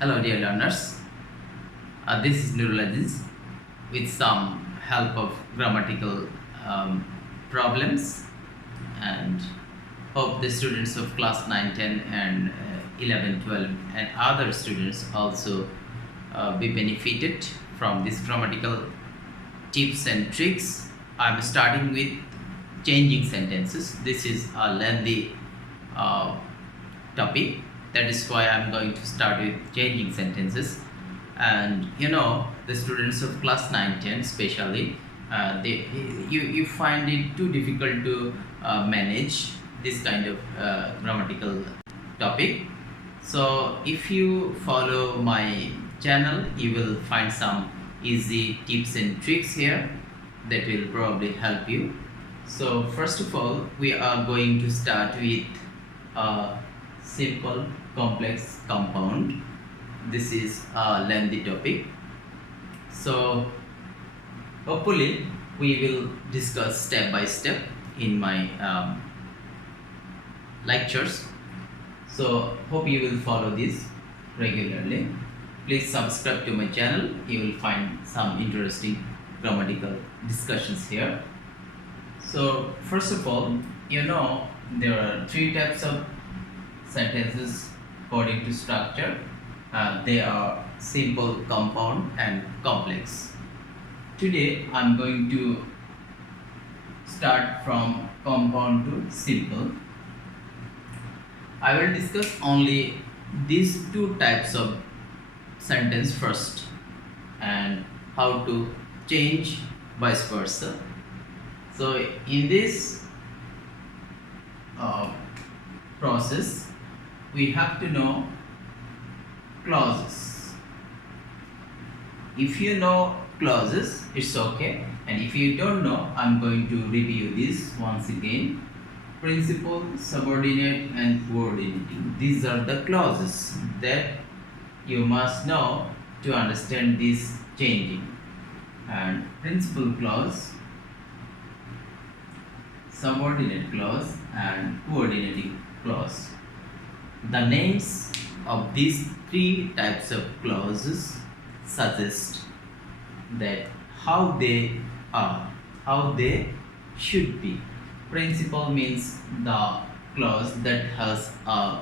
Hello dear learners, this is neurologist with some help of grammatical um, problems, and hope the students of class 9, 10 and 11, 12 and other students also be benefited from these grammatical tips and tricks. I'm starting with changing sentences. This is a lengthy uh, topic. That is why I'm going to start with changing sentences. And the students of class 9, 10 especially, you find it too difficult to manage this kind of grammatical topic. So if you follow my channel, you will find some easy tips and tricks here that will probably help you. So first of all, we are going to start with a simple complex compound. This is a lengthy topic, so hopefully we will discuss step by step in my lectures. So hope you will follow this regularly. Please subscribe to my channel. You will find some interesting grammatical discussions here. So first of all, there are three types of sentences according to structure. They are simple, compound and complex. Today I'm going to start from compound to simple. I will discuss only these two types of sentence first and how to change vice versa. So in this process, we have to know clauses. If you know clauses, it's okay, and if you don't know, I'm going to review this once again. Principal, subordinate and coordinating. These are the clauses that you must know to understand this changing. And principal clause, subordinate clause and coordinating clause. The names of these three types of clauses suggest that how they are, how they should be. Principal means the clause that has a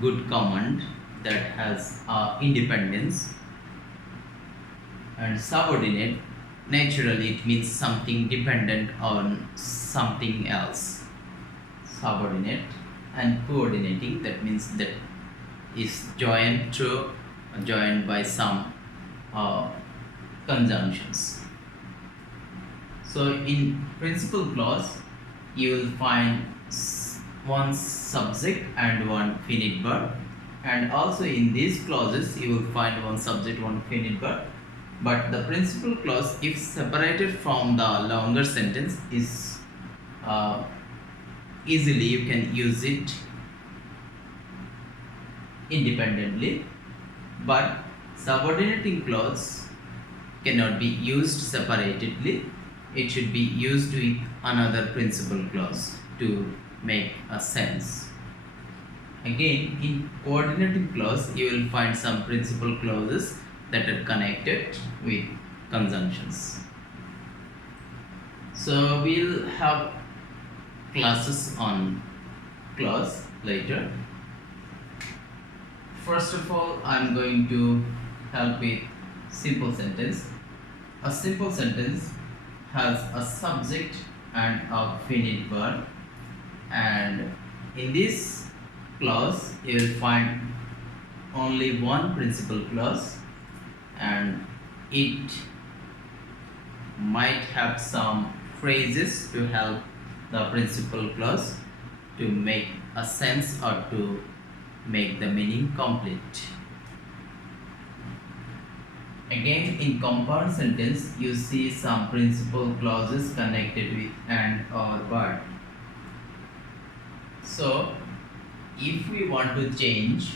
good command, that has independence. And subordinate, naturally it means something dependent on something else. Subordinate. And coordinating, that means that is joined by some conjunctions. So in principal clause, you will find one subject and one finite verb, and also in these clauses you will find one subject, one finite verb. But the principal clause, if separated from the longer sentence, is easily you can use it independently, but subordinating clause cannot be used separately. It should be used with another principal clause to make a sense. Again, in coordinating clause, you will find some principal clauses that are connected with conjunctions. So we'll have classes on clause later. First of all, I'm going to help with simple sentence. A simple sentence has a subject and a finite verb, and in this clause you will find only one principal clause, and it might have some phrases to help the principal clause to make a sense or to make the meaning complete. Again, in compound sentence, you see some principal clauses connected with and or but. So, if we want to change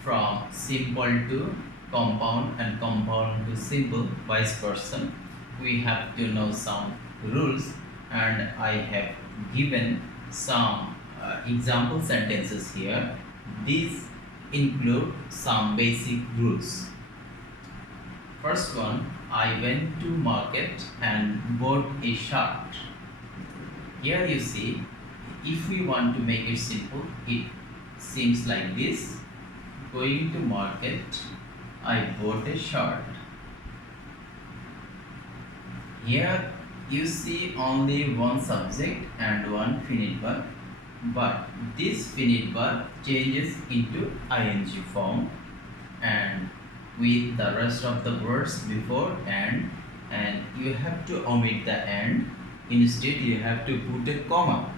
from simple to compound and compound to simple, vice versa, we have to know some rules, and I have given some example sentences here. These include some basic rules. First one, I went to market and bought a shirt. Here you see, if we want to make it simple, it seems like this. Going to market, I bought a shirt. Here you see only one subject and one finite verb, but this finite verb changes into ing form and with the rest of the words before and you have to omit the and. Instead you have to put a comma.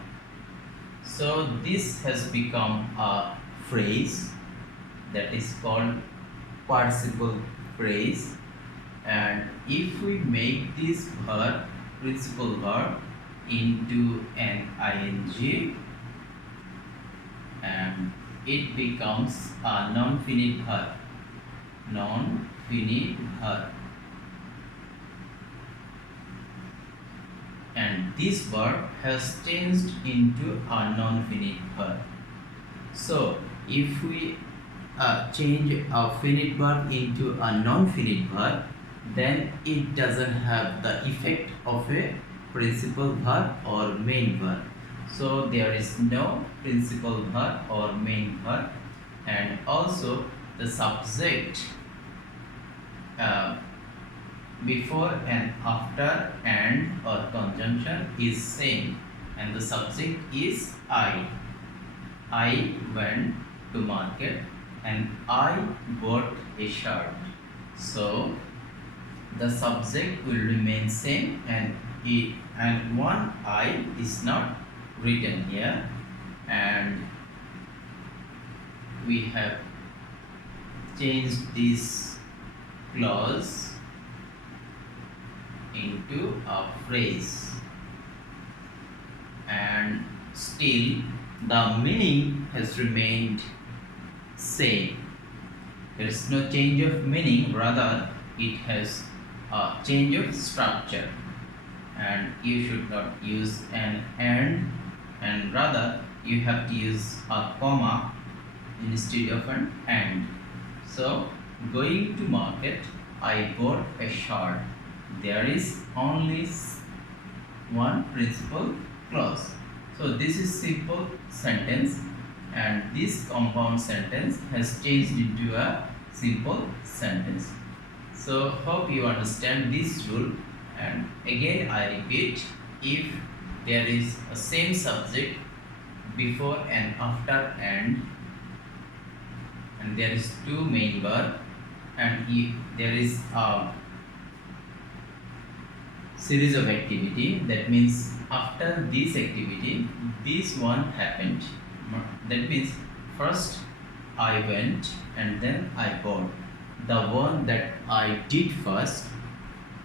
So this has become a phrase that is called participle phrase, and if we make this verb, principal verb, into an ing, and it becomes a non-finite verb. Non-finite verb. And this verb has changed into a non-finite verb. So if we change a finite verb into a non-finite verb, then it doesn't have the effect of a principal verb or main verb. So there is no principal verb or main verb, and also the subject before and after and or conjunction is same, and the subject is I. I went to market and I bought a shirt. So the subject will remain same, and one I is not written here, and we have changed this clause into a phrase, and still the meaning has remained same. There is no change of meaning, rather it has a change of structure, and you should not use an and rather you have to use a comma instead of an and. So going to market, I bought a shirt. There is only one principal clause. So this is simple sentence, and this compound sentence has changed into a simple sentence. So hope you understand this rule, and again I repeat, if there is a same subject before and after and there is two main verb, and if there is a series of activity, that means after this activity this one happened. That means first I went and then I bought. The one that I did first,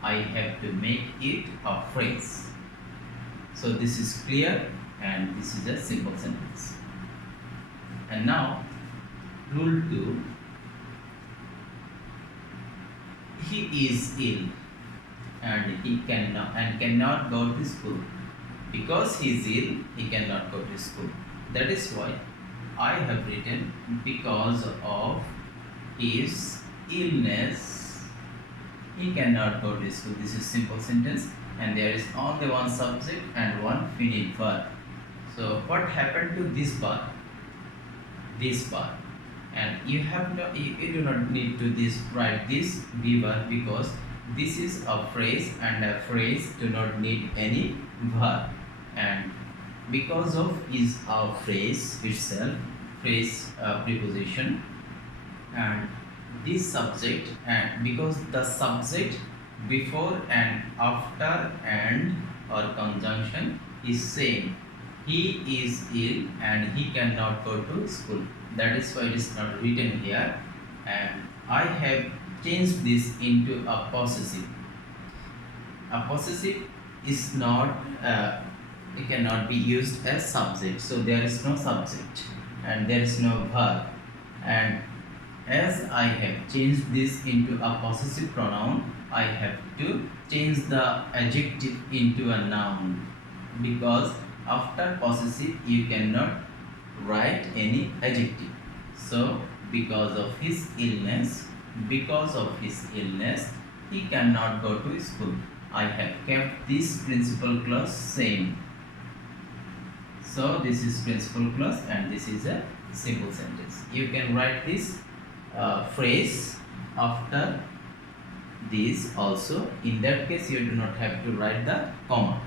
I have to make it a phrase. So this is clear, and this is a simple sentence. And now rule 2, he is ill and he cannot go to school. Because he is ill, he cannot go to school. That is why I have written because of his illness he cannot go to school. This is simple sentence, and there is only one subject and one finite verb. So what happened to this part? This part, and you do not need to write this given, because this is a phrase, and a phrase do not need any verb, and because of is a phrase itself, phrase preposition, and this subject, and because the subject before and after and or conjunction is same, he is ill and he cannot go to school. That is why it is not written here, and I have changed this into a possessive. A possessive is not it cannot be used as subject, so there is no subject and there is no verb, and as I have changed this into a possessive pronoun, I have to change the adjective into a noun, because after possessive you cannot write any adjective. So because of his illness, because of his illness, he cannot go to school. I have kept this principal clause same. So this is principal clause and this is a simple sentence. You can write this phrase after this also. In that case, you do not have to write the comma.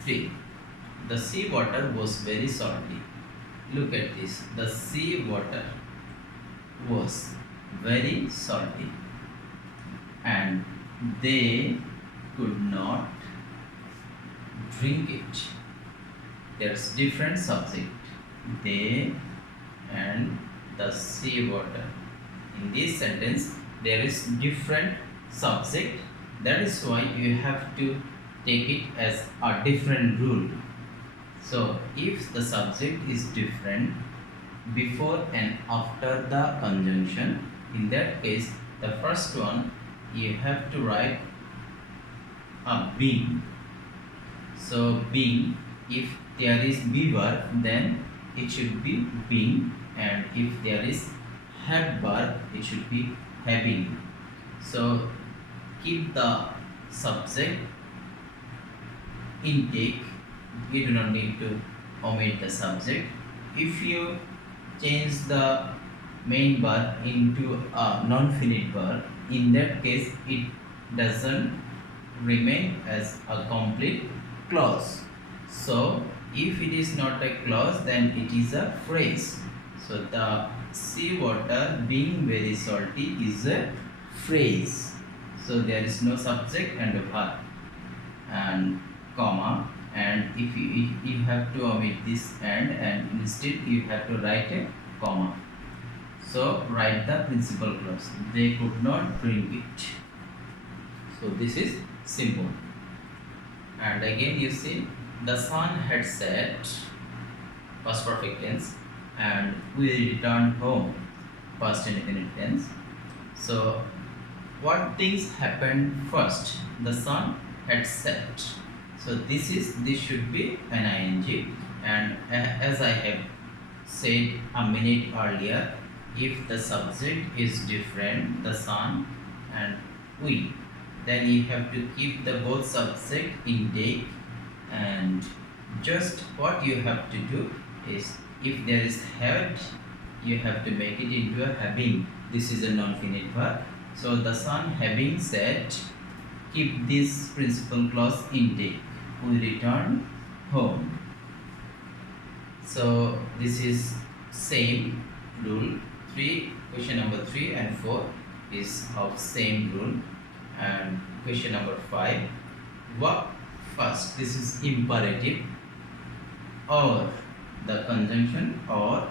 3. The sea water was very salty. Look at this. The sea water was very salty and they could not drink it. There's different subject. They and the sea water. In this sentence, there is different subject. That is why you have to take it as a different rule. So, if the subject is different before and after the conjunction, in that case, the first one you have to write a being. So, being, if there is be verb, then it should be being, and if there is have verb, it should be having. So, keep the subject intake. You do not need to omit the subject. If you change the main verb into a non-finite verb, in that case it doesn't remain as a complete clause. So if it is not a clause, then it is a phrase. So the sea water being very salty is a phrase. So there is no subject and a verb and comma, and if you have to omit this and instead you have to write a comma. So write the principal clause. They could not drink it. So this is simple. And again you see, the sun had set, past perfect tense, and we returned home, past indefinite tense. So what things happened first? The sun had set. So this should be an ing, and as I have said a minute earlier, if the subject is different, the sun and we, then you have to keep the both subject intake, and just what you have to do is, if there is had, you have to make it into a having. This is a non-finite verb. So the sun having said, keep this principal clause intake. We return home. So this is same rule. Question number 3 and 4 is of same rule. And question number 5, work first. This is imperative, or the conjunction or,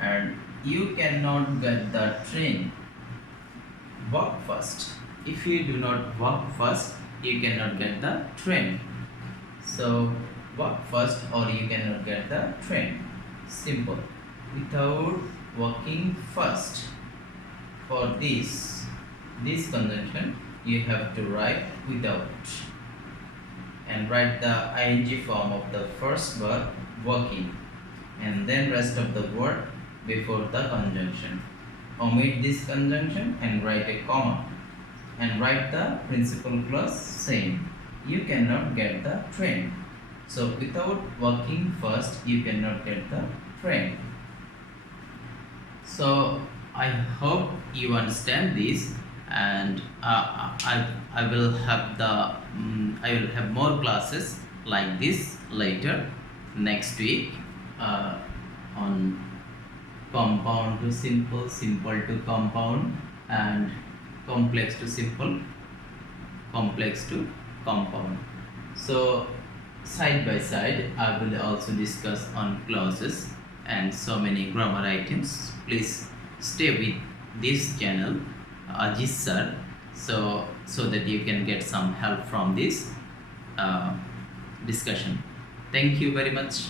and you cannot get the train. Walk first. If you do not walk first, you cannot get the train. So walk first or you cannot get the train. Simple. Without walking first. For this conjunction, you have to write without and write the ing form of the first verb walking, and then rest of the word before the conjunction. Omit this conjunction and write a comma, and write the principal clause same. You cannot get the train. So without walking first, you cannot get the train. So I hope you understand this, and I will have more classes like this later next week on compound to simple, simple to compound, and complex to simple, complex to compound. So side by side I will also discuss on clauses and so many grammar items. Please stay with this channel, Ajit sir, so that you can get some help from this discussion. Thank you very much.